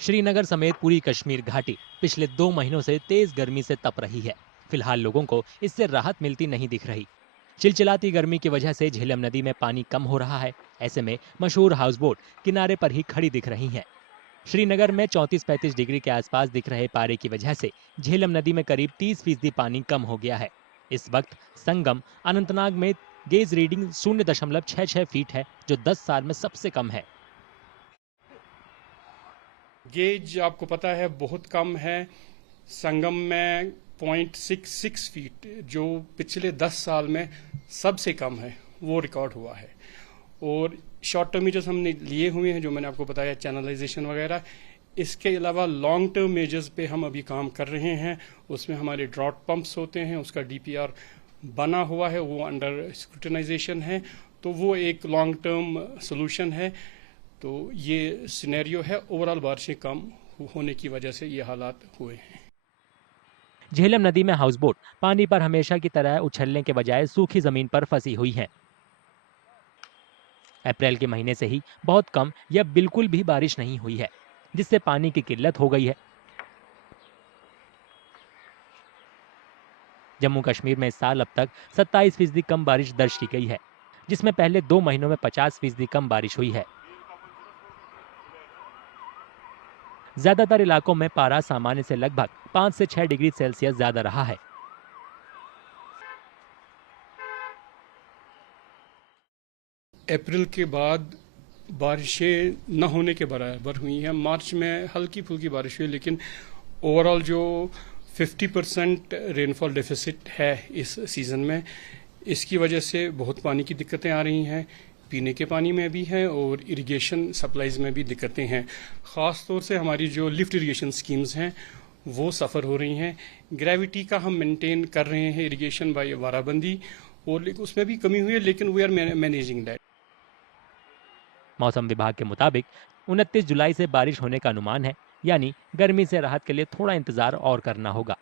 श्रीनगर समेत पूरी कश्मीर घाटी पिछले 2 महीनों से तेज गर्मी से तप रही है। फिलहाल लोगों को इससे राहत मिलती नहीं दिख रही। चिलचिलाती गर्मी की वजह से झेलम नदी में पानी कम हो रहा है। ऐसे में मशहूर हाउस बोट किनारे पर ही खड़ी दिख रही हैं। श्रीनगर में 34-35 डिग्री के आसपास दिख रहे पारे की वजह से झेलम नदी में करीब 30% पानी कम हो गया है। इस वक्त संगम अनंतनाग में गेज रीडिंग 0.66 फीट है, जो 10 साल में सबसे कम है। गेज आपको पता है बहुत कम है। संगम में 0.66 फीट जो पिछले 10 साल में सबसे कम है वो रिकॉर्ड हुआ है। और शॉर्ट टर्म मेजर्स हमने लिए हुए हैं जो मैंने आपको बताया, चैनलाइजेशन वगैरह। इसके अलावा लॉन्ग टर्म मेजर्स पे हम अभी काम कर रहे हैं। उसमें हमारे ड्रॉट पंप्स होते हैं, उसका डीपीआर बना हुआ है, वो अंडर स्क्रूटनाइजेशन है। तो वो एक लॉन्ग टर्म सोल्यूशन है। तो ये सिनेरियो है, ओवरऑल बारिशें कम होने की वजह से ये हालात हुए हैं। झेलम नदी में हाउस बोट पानी पर हमेशा की तरह उछलने के बजाय सूखी जमीन पर फंसी हुई हैं। अप्रैल के महीने से ही बहुत कम या बिल्कुल भी बारिश नहीं हुई है, जिससे पानी की किल्लत हो गई है। जम्मू कश्मीर में इस साल अब तक 27% कम बारिश दर्ज की गई है, जिसमें पहले 2 महीनों में 50% कम बारिश हुई है। ज्यादातर इलाकों में पारा सामान्य से लगभग 5 से 6 डिग्री सेल्सियस ज्यादा रहा है। अप्रैल के बाद बारिशें न होने के बराबर हुई हैं। मार्च में हल्की फुल्की बारिश हुई, लेकिन ओवरऑल जो 50% रेनफॉल डेफिसिट है इस सीज़न में, इसकी वजह से बहुत पानी की दिक्कतें आ रही हैं। पीने के पानी में भी है और इरिगेशन सप्लाईज में भी दिक्कतें हैं। ख़ास तौर से हमारी जो लिफ्ट इरिगेशन स्कीम्स हैं वो सफ़र हो रही हैं। ग्रेविटी का हम मेंटेन कर रहे हैं इरिगेशन बाय वाराबंदी, और उसमें भी कमी हुई है, लेकिन वी आर मैनेजिंग दैट। मौसम विभाग के मुताबिक 29 जुलाई से बारिश होने का अनुमान है, यानी गर्मी से राहत के लिए थोड़ा इंतजार और करना होगा।